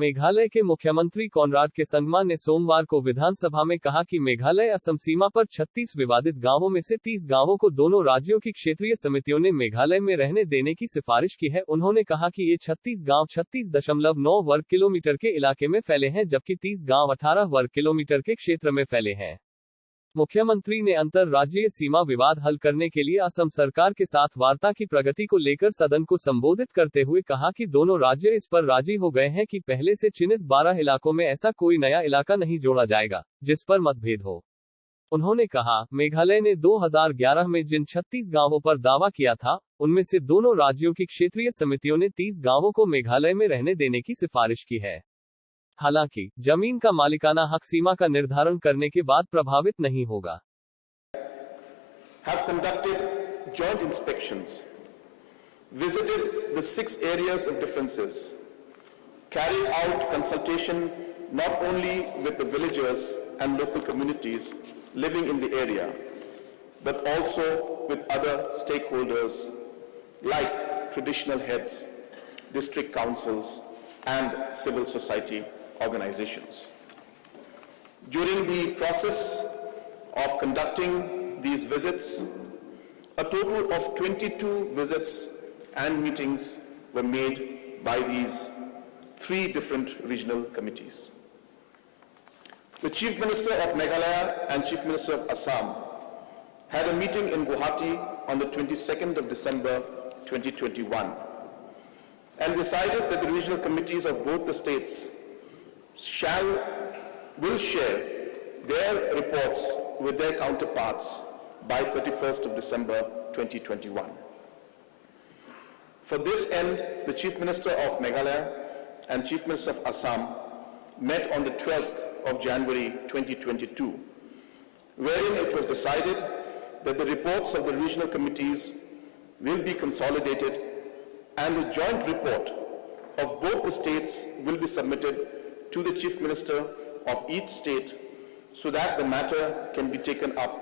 मेघालय के मुख्यमंत्री कॉनराड के संगमा ने सोमवार को विधानसभा में कहा कि मेघालय असम सीमा पर 36 विवादित गांवों में से 30 गांवों को दोनों राज्यों की क्षेत्रीय समितियों ने मेघालय में रहने देने की सिफारिश की है। उन्होंने कहा कि ये 36 गांव 36.9 वर्ग किलोमीटर के इलाके में फैले हैं, जबकि 30 गांव 18 वर्ग किलोमीटर के क्षेत्र में फैले हैं। मुख्यमंत्री ने अंतरराज्यीय सीमा विवाद हल करने के लिए असम सरकार के साथ वार्ता की प्रगति को लेकर सदन को संबोधित करते हुए कहा कि दोनों राज्य इस पर राजी हो गए हैं कि पहले से चिन्हित 12 इलाकों में ऐसा कोई नया इलाका नहीं जोड़ा जाएगा जिस पर मतभेद हो। उन्होंने कहा, मेघालय ने 2011 में जिन 36 गांवों पर दावा किया था, उनमें से दोनों राज्यों की क्षेत्रीय समितियों ने 30 गांवों को मेघालय में रहने देने की सिफारिश की है। हालांकि जमीन का मालिकाना हक सीमा का निर्धारण करने के बाद प्रभावित नहीं होगा। Have conducted joint inspections, visited the 6 areas of differences, carried out consultation not only with the villagers and local communities living in the area, but also with other stakeholders like traditional heads, district councils, and civil society organizations. During the process of conducting these visits, a total of 22 visits and meetings were made by these 3 different regional committees. The Chief Minister of Meghalaya and Chief Minister of Assam had a meeting in Guwahati on the 22nd of December 2021 and decided that the regional committees of both the states will share their reports with their counterparts by 31st of December 2021. For this end, the Chief Minister of Meghalaya and Chief Minister of Assam met on the 12th of January 2022, wherein it was decided that the reports of the regional committees will be consolidated and a joint report of both the states will be submitted to the Chief Minister of each state so that the matter can be taken up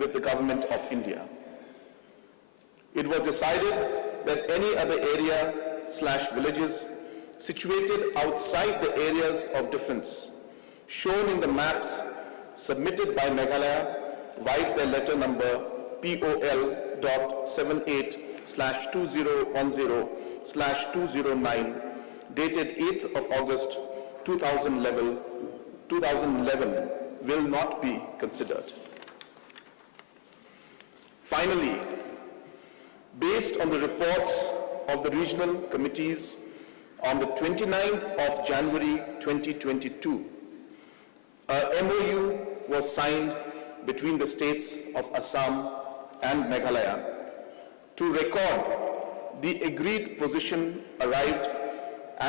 with the Government of India. It was decided that any other area/villages situated outside the areas of difference shown in the maps submitted by Meghalaya via the letter number POL.78/2010/2009 dated 8th of August 2011 will not be considered. Finally, based on the reports of the regional committees on the 29th of January 2022, a MOU was signed between the states of Assam and Meghalaya to record the agreed position arrived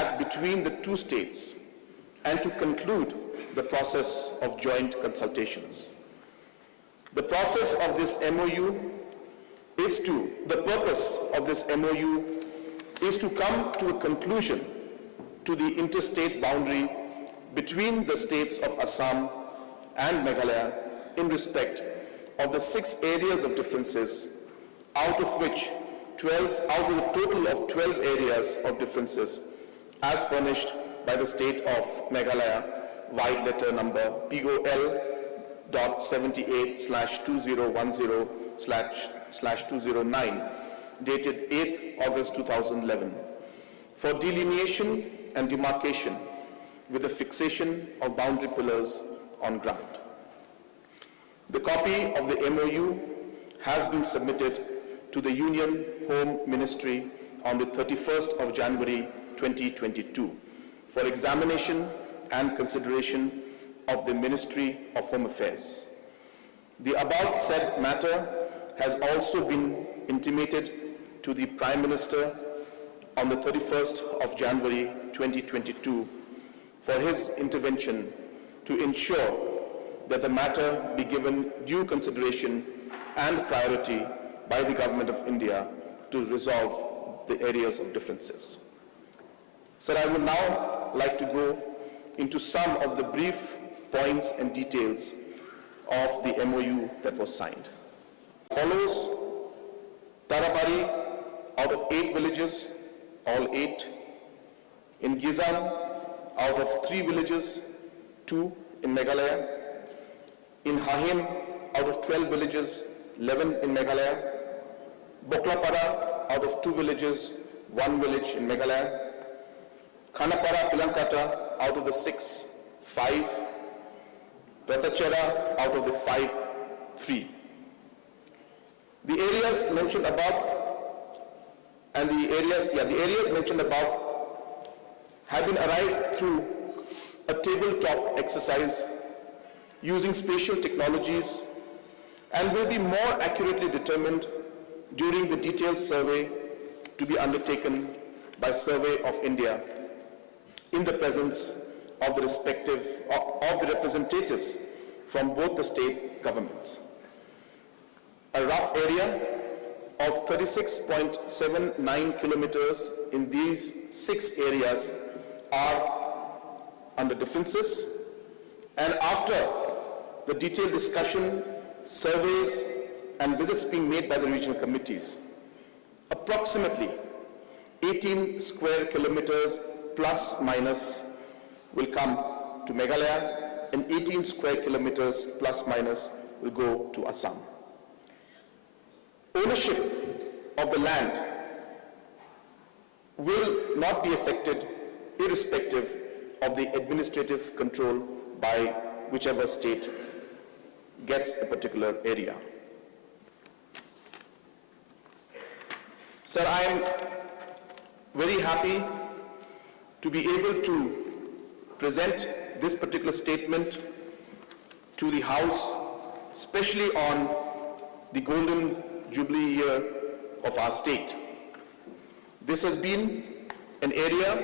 at between the 2 states and to conclude the process of joint consultations. The purpose of this MOU is to come to a conclusion to the interstate boundary between the states of Assam and Meghalaya in respect of the 6 areas of differences, out of the total of 12 areas of differences as furnished by the state of Meghalaya via letter number POL.78/2010/2009 dated 8th August 2011 for delineation and demarcation with the fixation of boundary pillars on ground. The copy of the MOU has been submitted to the Union Home Ministry on the 31st of January 2022 for examination and consideration of the Ministry of Home Affairs. The above said matter has also been intimated to the Prime Minister on the 31st of January 2022 for his intervention to ensure that the matter be given due consideration and priority by the Government of India to resolve the areas of differences. Sir, I would now like to go into some of the brief points and details of the MOU that was signed. Follows: Tarabari, out of 8 villages, all 8. In Gizan, out of 3 villages, 2 in Meghalaya. In Hahen, out of 12 villages, 11 in Meghalaya. Boklapara, out of 2 villages, 1 village in Meghalaya. Khanapara, Pilankata, out of the 6, 5. Ratachera, out of the 5, 3. The areas mentioned above and the areas mentioned above have been arrived through a tabletop exercise using spatial technologies and will be more accurately determined during the detailed survey to be undertaken by Survey of India in the presence of the representatives from both the state governments. A rough area of 36.79 kilometers in these 6 areas are under defenses, and after the detailed discussion, surveys and visits being made by the regional committees, approximately 18 square kilometers plus minus will come to Meghalaya and 18 square kilometers plus minus will go to Assam. Ownership of the land will not be affected irrespective of the administrative control by whichever state gets a particular area. Sir, I am very happy to be able to present this particular statement to the House, especially on the Golden Jubilee year of our state. This has been an area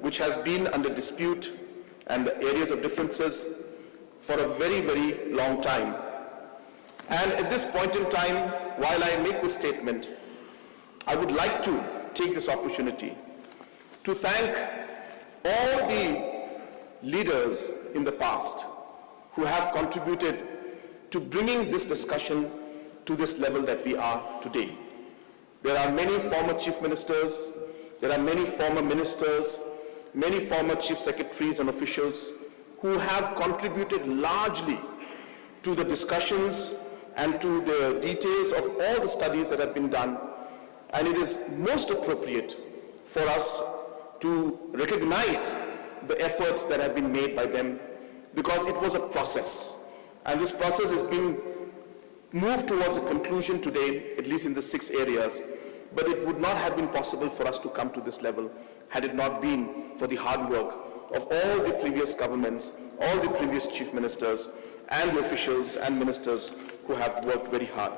which has been under dispute and areas of differences for a very, very long time. And at this point in time, while I make this statement, I would like to take this opportunity to thank all the leaders in the past who have contributed to bringing this discussion to this level that we are today. There are many former chief ministers, there are many former ministers, many former chief secretaries and officials who have contributed largely to the discussions and to the details of all the studies that have been done. And it is most appropriate for us to recognize the efforts that have been made by them, because it was a process. And this process is being moved towards a conclusion today, at least in the 6 areas. But it would not have been possible for us to come to this level had it not been for the hard work of all the previous governments, all the previous chief ministers, and the officials and ministers who have worked very hard.